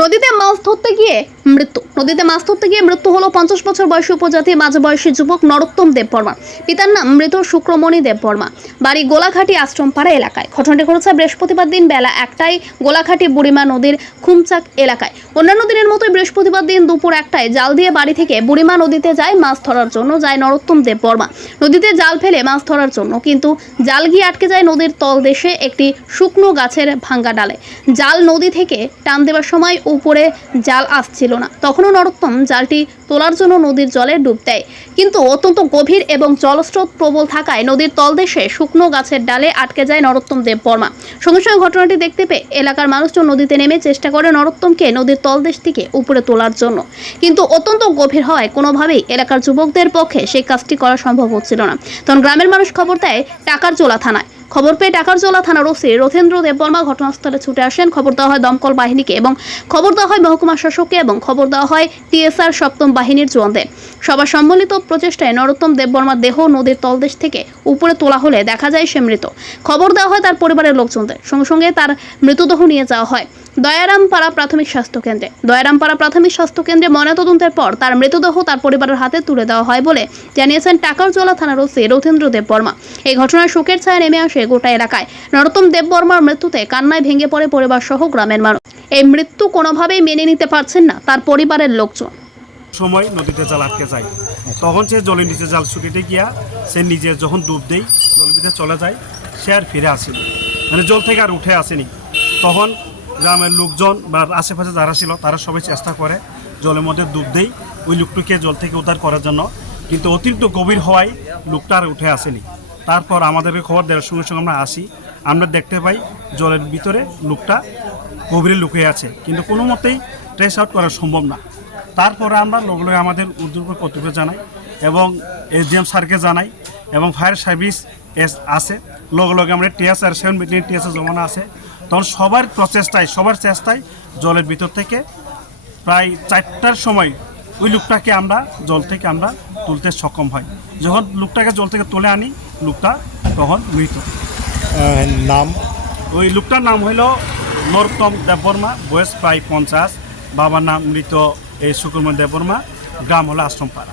নদীতে মাছ ধরতে গিয়ে মৃত্যু হলো 50 বছর বয়সী উপজাতি মাঝবয়সী যুবক নরোত্তম দেববর্মা। পিতার নাম মৃত শুক্রমণি দেববর্মা, বাড়ি গোলাঘাটি আশ্রমপাড়া এলাকায়। ঘটনাটি ঘটেছে বৃহস্পতিবার দিন বেলা 1টায় গোলাঘাটি বুড়িমা নদীর খুমচাক এলাকায়। অন্যান্য দিনের মতোই বৃহস্পতিবার দিন দুপুর 1টায় জাল দিয়ে বাড়ি থেকে বুড়িমা নদীতে যায় মাছ ধরার জন্য নরোত্তম দেববর্মা। নদীতে জাল ফেলে মাছ ধরার জন্য, কিন্তু জাল গিয়ে আটকে যায় নদীর তলদেশে একটি শুকনো গাছের ভাঙ্গা ডালে। জাল নদী থেকে টান দেওয়ার সময় উপরে জাল আসছিল না। তখনও নরোত্তম জালটি তোলার জন্য নদীর জলে ডুব দেয়, কিন্তু অত্যন্ত গভীর এবং জলস্রোত প্রবল থাকায় নদীর তলদেশে শুকনো গাছের ডালে আটকে যায় নরোত্তম দেববর্মা। সঙ্গে সঙ্গে ঘটনাটি দেখতে পেয়ে এলাকার মানুষজন নদীতে নেমে চেষ্টা করে নরোত্তমকে নদীর তলদেশ থেকে উপরে তোলার জন্য, কিন্তু অত্যন্ত গভীর হওয়ায় কোনোভাবেই এলাকার যুবকদের পক্ষে সেই কাজটি করা সম্ভব হচ্ছিল না। তখন গ্রামের মানুষ খবর দেয় টাকারজোলা থানায়। খবর পেয়ে টাকারজোলা থানার ওসি রথেন্দ্র দেববর্মা ঘটনাস্থলে ছুটে আসেন। খবর দেওয়া হয় দমকল বাহিনীকে এবং খবর দেওয়া হয় মহকুমা শাসককে এবং খবর দেওয়া হয় টিএসআর 7ম বাহিনীর জওয়ানদের। সবার সম্মিলিত প্রচেষ্টায় নরোত্তম দেববর্মার দেহ নদীর তলদেশ থেকে উপরে তোলা হলে দেখা যায় সে মৃত। খবর দেওয়া হয় তার পরিবারের লোকজনদের। সঙ্গে সঙ্গে তার মৃতদেহ নিয়ে যাওয়া হয় দয়ারামপাড়া প্রাথমিক স্বাস্থ্যকেন্দ্রে। ময়নাতদন্তের পর তার মৃতদেহ তার পরিবারের হাতে তুলে দেওয়া হয় বলে জানিয়েছেন টাকারজোলা থানার ওসি রথেন্দ্র দেববর্মা। এই ঘটনায় শোকের ছায়া নেমে আসে গোটা এলাকায়। নরোত্তম দেববর্মার মৃত্যুতে কান্নায় ভেঙে পড়ে পরিবার সহ গ্রামের মানুষ। এই মৃত্যু কোনোভাবেই মেনে নিতে পারছেন না তার পরিবারের লোকজন। সময় নদীতে জাল আটকে যায়, তখন সে জলের নিচে জাল ছুটিতে গিয়া সে নিজে যখন ডুব দেয়, জলের ভিতরে চলে যায়, সে আর ফিরে আসেনি, মানে জল থেকে আর উঠে আসেনি। তখন গ্রামের লোকজন বা আশেপাশে যারা ছিল তারা সবাই চেষ্টা করে জলের মধ্যে ডুব দেয় ওই লোকটিকে জল থেকে উদ্ধার করার জন্য, কিন্তু অতিরিক্ত গভীর হওয়ায় লোকটা আর উঠে আসেনি। তারপর আমাদেরকে খবর দেওয়ার সঙ্গে সঙ্গে আমরা আসি, আমরা দেখতে পাই জলের ভিতরে লোকটা গভীরে লুকিয়ে আছে, কিন্তু কোনো মতেই ট্রেস আউট করা সম্ভব না। তারপরে আমরা লগে লগে আমাদের উদ্যোগ কর্তৃপক্ষ জানাই এবং এসডিএম স্যারকে জানাই এবং ফায়ার সার্ভিস আছে, লগে লগে আমরা টিএসআর 7 ব্যাটালিয়ন টিএসআর জমানা আছে। তখন সবার চেষ্টায় জলের ভিতর থেকে প্রায় 4টার সময় ওই লোকটাকে আমরা জল থেকে আমরা তুলতে সক্ষম হয়। যখন লোকটাকে জল থেকে তুলে আনি, লোকটা তখন মৃত। নাম ওই লোকটার নাম হইল নরোত্তম দেববর্মা, বয়স প্রায় 50। বাবার নাম মৃত এই শুক্রমণি দেববর্মা, গ্রাম হলো আশ্রমপাড়া।